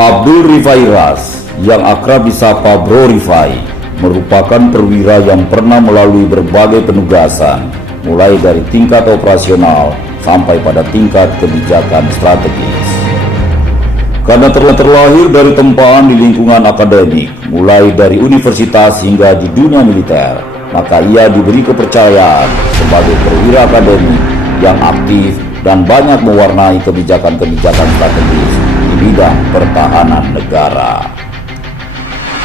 Abdul Rifai Ras, yang akrab disapa Bro Rifai, merupakan perwira yang pernah melalui berbagai penugasan, mulai dari tingkat operasional sampai pada tingkat kebijakan strategis. Karena terlahir dari tempaan di lingkungan akademik, mulai dari universitas hingga di dunia militer, maka ia diberi kepercayaan sebagai perwira akademik yang aktif dan banyak mewarnai kebijakan-kebijakan strategis di bidang pertahanan negara.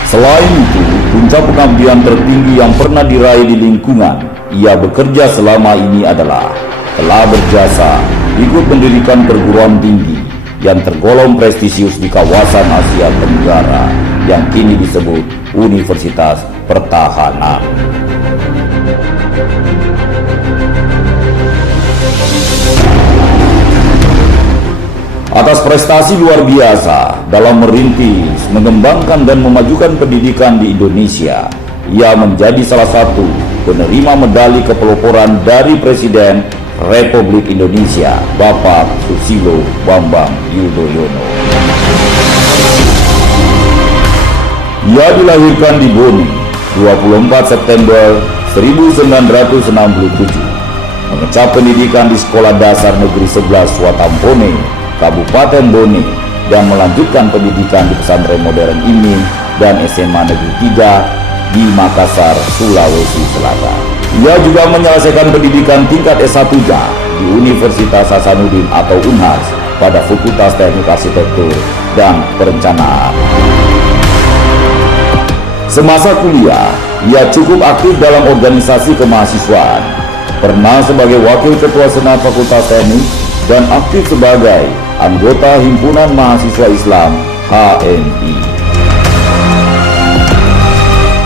Selain itu, puncak pengabdian tertinggi yang pernah diraih di lingkungan ia bekerja selama ini adalah telah berjasa ikut mendirikan perguruan tinggi yang tergolong prestisius di kawasan Asia Tenggara yang kini disebut Universitas Pertahanan. Atas prestasi luar biasa dalam merintis, mengembangkan dan memajukan pendidikan di Indonesia, ia menjadi salah satu penerima medali kepeloporan dari Presiden Republik Indonesia, Bapak Susilo Bambang Yudhoyono. Ia dilahirkan di Boni, 24 September 1967, mengecap pendidikan di Sekolah Dasar Negeri 11 Swatampone, Kabupaten Boni, dan melanjutkan pendidikan di Pesantren Modern IMI dan SMA Negeri 3 di Makassar, Sulawesi Selatan. Ia juga menyelesaikan pendidikan tingkat S1-nya di Universitas Hasanuddin atau UNHAS pada Fakultas Teknik Arsitektur dan Perencanaan. Semasa kuliah, ia cukup aktif dalam organisasi kemahasiswaan, pernah sebagai Wakil Ketua Senat Fakultas Teknik dan aktif sebagai anggota Himpunan Mahasiswa Islam HMI.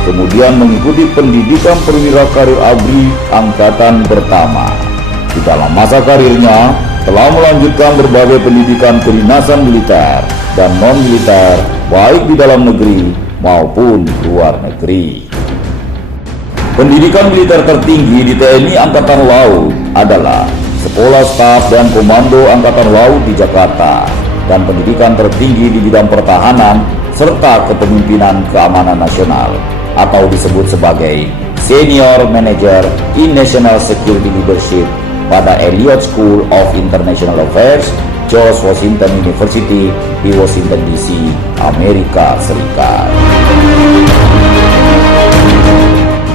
Kemudian mengikuti pendidikan perwira karir ABRI Angkatan Pertama. Di dalam masa karirnya telah melanjutkan berbagai pendidikan kedinasan militer dan non-militer baik di dalam negeri maupun luar negeri. Pendidikan militer tertinggi di TNI Angkatan Laut adalah Sekolah Staf dan Komando Angkatan Laut di Jakarta, dan pendidikan tertinggi di bidang pertahanan serta kepemimpinan keamanan nasional atau disebut sebagai Senior Manager in National Security Leadership pada Elliott School of International Affairs, George Washington University di Washington DC, Amerika Serikat.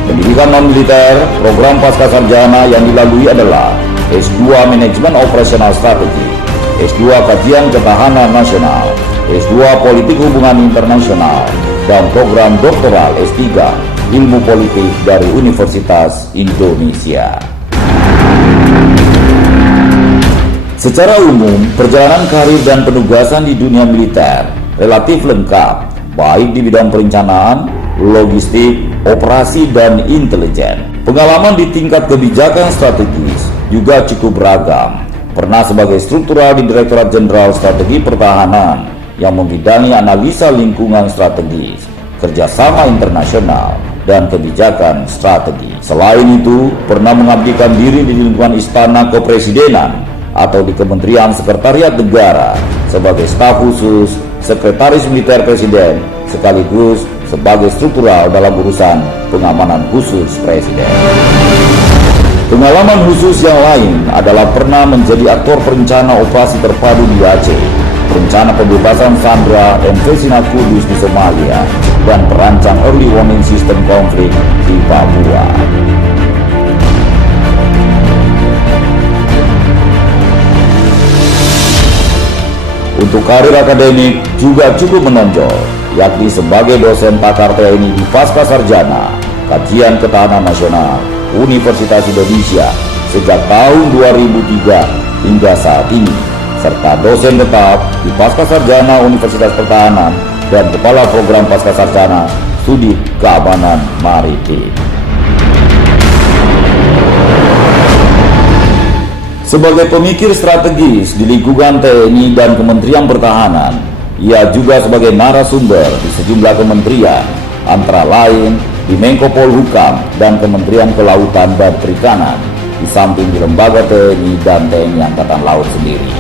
Pendidikan non-militer, program pascasarjana yang dilalui adalah S2 Manajemen Operasional Strategi, S2 Kajian Ketahanan Nasional, S2 Politik Hubungan Internasional, dan program doktoral S3 Ilmu Politik dari Universitas Indonesia. Secara umum, perjalanan karir dan penugasan di dunia militer relatif lengkap, baik di bidang perencanaan, logistik, operasi, dan intelijen. Pengalaman di tingkat kebijakan strategis juga cukup beragam. Pernah sebagai struktural di Direktorat Jenderal Strategi Pertahanan yang membidangi analisa lingkungan strategis, kerjasama internasional, dan kebijakan strategi. Selain itu, pernah mengabdikan diri di lingkungan Istana Kepresidenan atau di Kementerian Sekretariat Negara sebagai staf khusus Sekretaris Militer Presiden, sekaligus sebagai struktural dalam urusan pengamanan khusus Presiden. Pengalaman khusus yang lain adalah pernah menjadi aktor perencana operasi terpadu di Aceh, perencana pembebasan Sandra MV Sina Kudus di Somalia, dan perancang early warning system konflik di Papua. Untuk karir akademik juga cukup menonjol, yakni sebagai dosen Pakar TNI di Pascasarjana Kajian Ketahanan Nasional Universitas Indonesia sejak tahun 2003 hingga saat ini, serta dosen tetap di Pascasarjana Universitas Pertahanan dan Kepala Program Pascasarjana Studi Keamanan Maritim. Sebagai pemikir strategis di lingkungan TNI dan Kementerian Pertahanan, ia juga sebagai narasumber di sejumlah kementerian, antara lain di Menko Polhukam dan Kementerian Kelautan dan Perikanan, di samping di lembaga TNI dan TNI Angkatan Laut sendiri.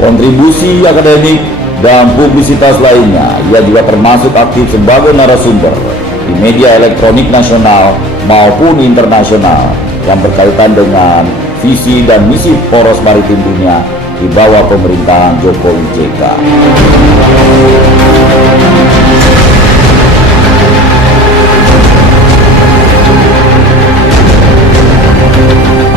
kontribusi akademik, dan publisitas lainnya. Ia juga termasuk aktif sebagai narasumber di media elektronik nasional maupun internasional yang berkaitan dengan visi dan misi poros maritim dunia di bawah pemerintahan Jokowi JK.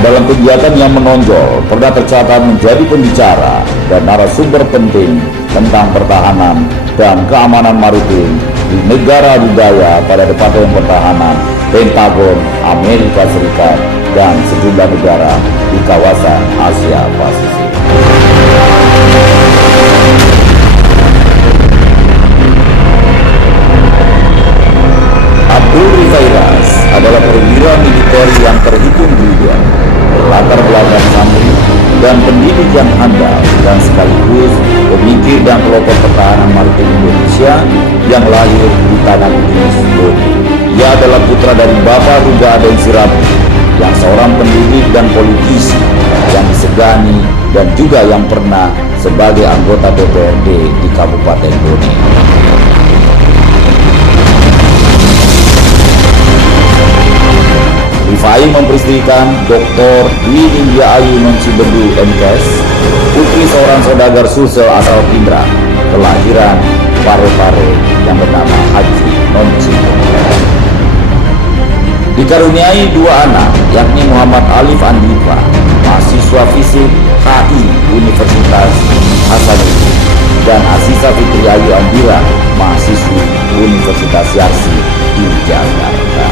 Dalam kegiatan yang menonjol, pernah tercatat menjadi pembicara dan narasumber penting tentang pertahanan dan keamanan maritim di negara adidaya pada Departemen Pertahanan, Pentagon, Amerika Serikat, dan sejumlah negara di kawasan Asia Pasifik. Abdul Rifai Ras adalah perwira militer yang terhitung brilian, berlatar belakang santri dan pendidik yang handal, dan sekaligus pemikir dan pelopor pertahanan maritim Indonesia yang lahir di tanah Inggris Boni. Ia adalah putra dari Bapak Ruga Aden Sirabi, yang seorang pendidik dan politisi yang disegani dan juga yang pernah sebagai anggota DPRD di Kabupaten Boni. Rifai memperistrikan Dr. Dwi India Ayu Nonsibedu MKes, putri seorang saudagar Sulsel asal Pindrang, kelahiran Parepare yang bernama Haji Nonsibedu. Dikaruniai dua anak, yakni Muhammad Alif Andifa, mahasiswa fisik HI Universitas Hasanuddin, dan Asisa Fitri Ayu Andira, mahasiswi Universitas Yarsi di Jakarta.